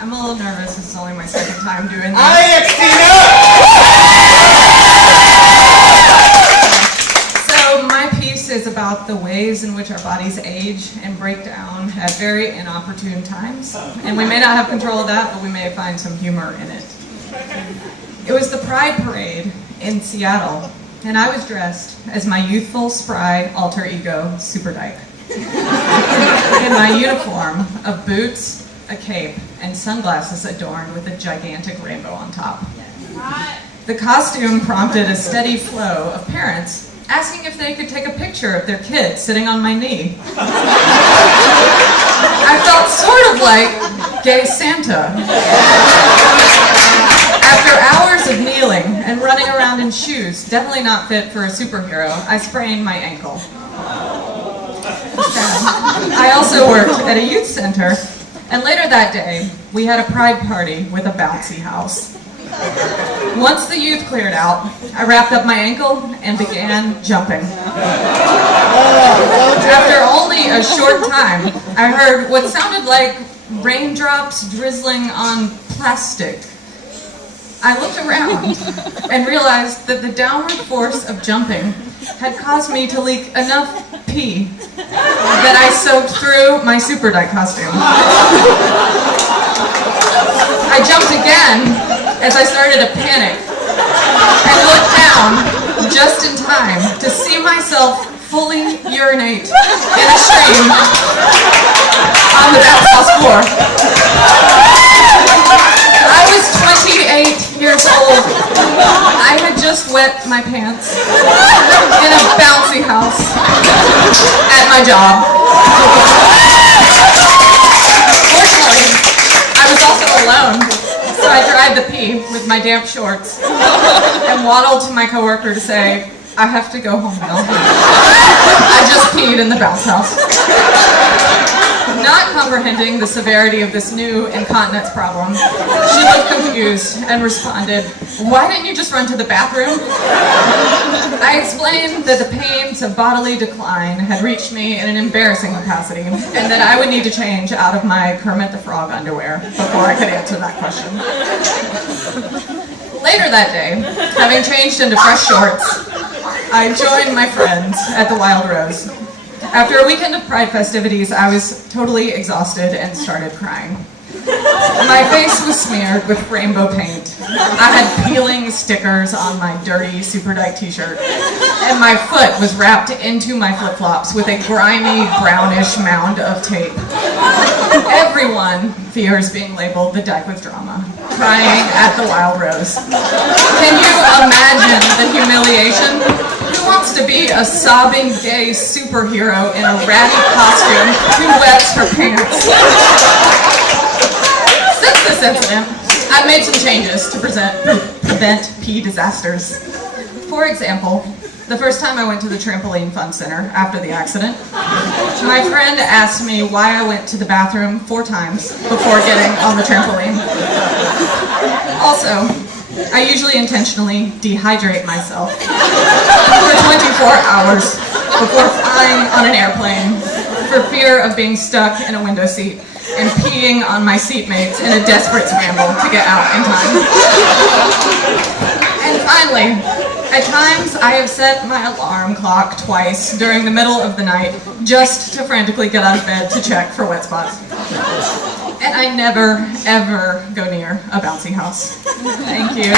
I'm a little nervous. This is only my second time doing this. Hi, So my piece is about the ways in which our bodies age and break down at very inopportune times. And we may not have control of that, but we may find some humor in it. It was the Pride Parade in Seattle, and I was dressed as my youthful, spry alter ego, Super Dyke. In my uniform of boots, a cape, and sunglasses adorned with a gigantic rainbow on top. The costume prompted a steady flow of parents asking if they could take a picture of their kid sitting on my knee. I felt sort of like gay Santa. After hours of kneeling and running around in shoes, definitely not fit for a superhero, I sprained my ankle. I also worked at a youth center, and later that day, we had a pride party with a bouncy house. Once the youth cleared out, I wrapped up my ankle and began jumping. After only a short time, I heard what sounded like raindrops drizzling on plastic. I looked around and realized that the downward force of jumping had caused me to leak enough pee that I soaked through my Super Dyke costume. I jumped again as I started to panic and looked down just in time to see myself fully urinate in a stream on the bounce house floor. I was 28 years old. I had just wet my pants in a bouncy house at my job. Fortunately, I was also alone, so I dried the pee with my damp shorts and waddled to my coworker to say, I have to go home now. I just peed in the bounce house. Not comprehending the severity of this new incontinence problem, she looked confused and responded, why didn't you just run to the bathroom? I explained that the pains of bodily decline had reached me in an embarrassing capacity, and that I would need to change out of my Kermit the Frog underwear before I could answer that question. Later that day, having changed into fresh shorts, I joined my friends at the Wild Rose. After a weekend of Pride festivities, I was totally exhausted and started crying. My face was smeared with rainbow paint. I had peeling stickers on my dirty Super Dyke t-shirt, and my foot was wrapped into my flip-flops with a grimy, brownish mound of tape. Everyone fears being labeled the Dyke with drama, crying at the Wild Rose. Can you imagine the humiliation? Who wants to be a sobbing gay superhero in a ratty costume who wets her pants? Since this incident, I've made some changes to prevent pee disasters. For example, the first time I went to the trampoline fun center after the accident, my friend asked me why I went to the bathroom 4 times before getting on the trampoline. Also, I usually intentionally dehydrate myself for 24 hours before flying on an airplane for fear of being stuck in a window seat and peeing on my seatmates in a desperate scramble to get out in time. And finally, at times I have set my alarm clock twice during the middle of the night just to frantically get out of bed to check for wet spots. And I never, ever go near a bouncy house. Thank you.